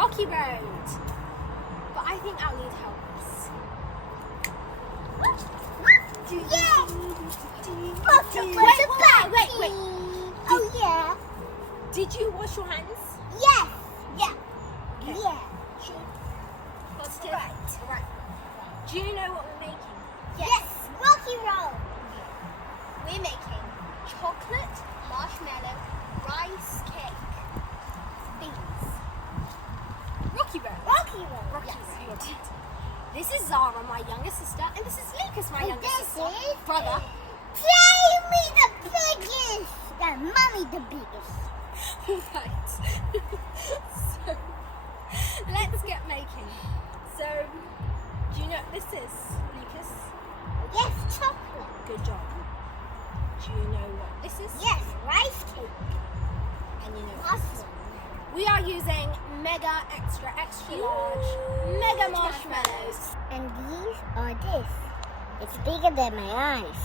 rocky road. But I think I'll need help. Yeah. Wait. Oh yeah. Did you wash your hands? Yes. Yeah. Okay. Yeah. Sure. Positive? Right. Right. Do you know what we're making? Yes. Rocky Road. We're making chocolate marshmallow rice cake. Beans. Rocky Road. Rocky Road. Rocky Yes. Road. This is Zara, my younger sister, and this is Lucas, my younger sister. Brother. Jamie the biggest. And Mommy the biggest. Right. So, let's get making. So, do you know what this is, Lucas? Yes, chocolate. Good job. Do you know what this is? Yes, rice cake. And you know what this is? Awesome. We are using mega extra large mega marshmallows. And these are this. It's bigger than my eyes.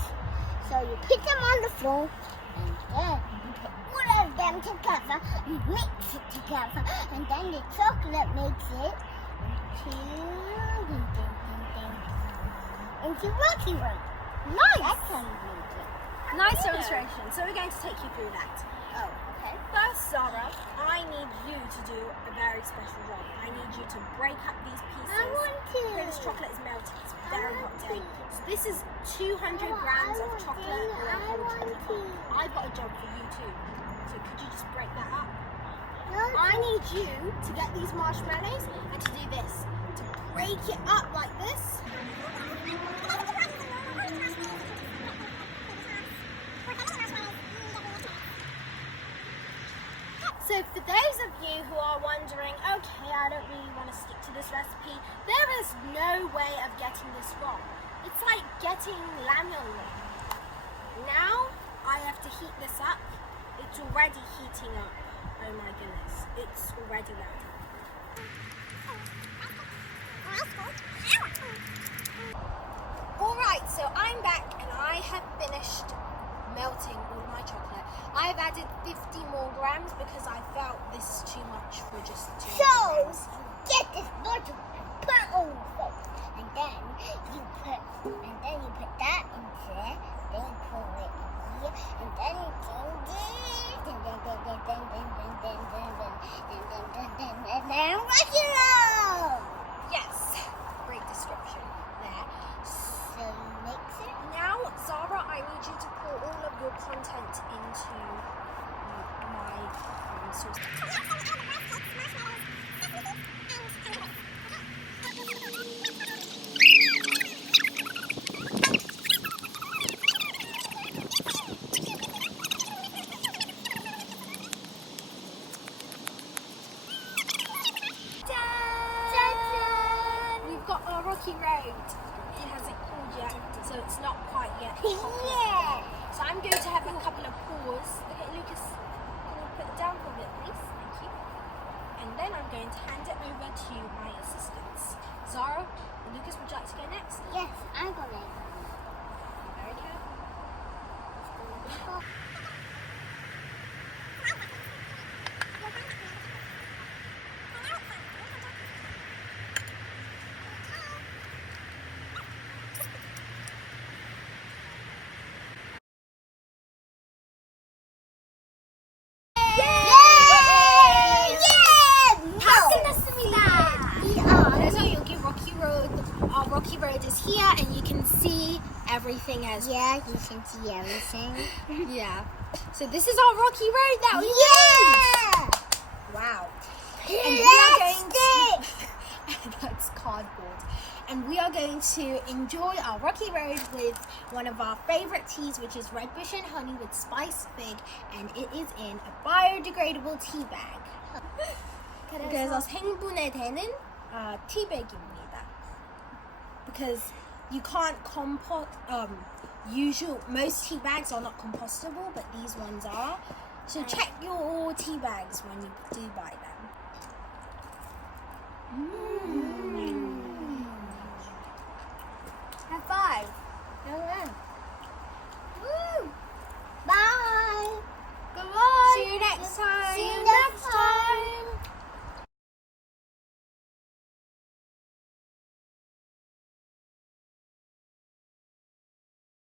So you put them on the floor and then you put all of them together, you mix it together, and then the chocolate makes it into Rocky Road. Nice. That's how you make it. Nice Yeah. illustration. So we're going to take you through that. Oh, okay. First, Zara, I need you to do a very special job. I need you to break up these pieces. I want to. Because chocolate is melting. It's very I hot want today. to. So this is 200 grams of want chocolate to. or I whole want chocolate bar. to. I've got a job for you too. So could you just break that up? No, I need you to get these marshmallows and to do this. To break it up like this. So for those of you who are wondering, okay, I don't really want to stick to this recipe, there is no way of getting this wrong. It's like getting ramen. Now I have to heat this up. It's already heating up. Oh my goodness, it's already ready. Alright, so I'm back and I have finished melting all my chocolate. I've added 50 more grams because I felt this is too much for just 2 So, grams. get this bottle and put it on your face. And then you put that into there, then you put it in here, and then you and then Rocky Road! Yes, great description there. So you mix it. Now, Zara, I need you to pour all of your content into my sauce. We've got our rocky road. It hasn't cooled yet, so it's not quite yet. Yeah. So I'm going to have a couple of pours. Okay, Lucas, can you put it down for a bit, please? Thank you. And then I'm going to hand it over to my assistants. Zara, Lucas, would you like to go next? Yes, I'm gonna. Very careful. 그래서 여기 Rocky Road is here, and you can see everything as Yeah, you can see everything. yeah. So this is our Rocky Road that we Yeah! made. Wow. And we are going to that's cardboard. And we are going to enjoy our Rocky Road with one of our favorite teas, which is Red Bush and Honey with spiced fig, and it is in a biodegradable tea bag. 그래서 생분해 되는 티백입니다. Because you can't most tea bags are not compostable, but these ones are. So check your tea bags when you do buy them. High five. Bye. Goodbye. See you next time. See you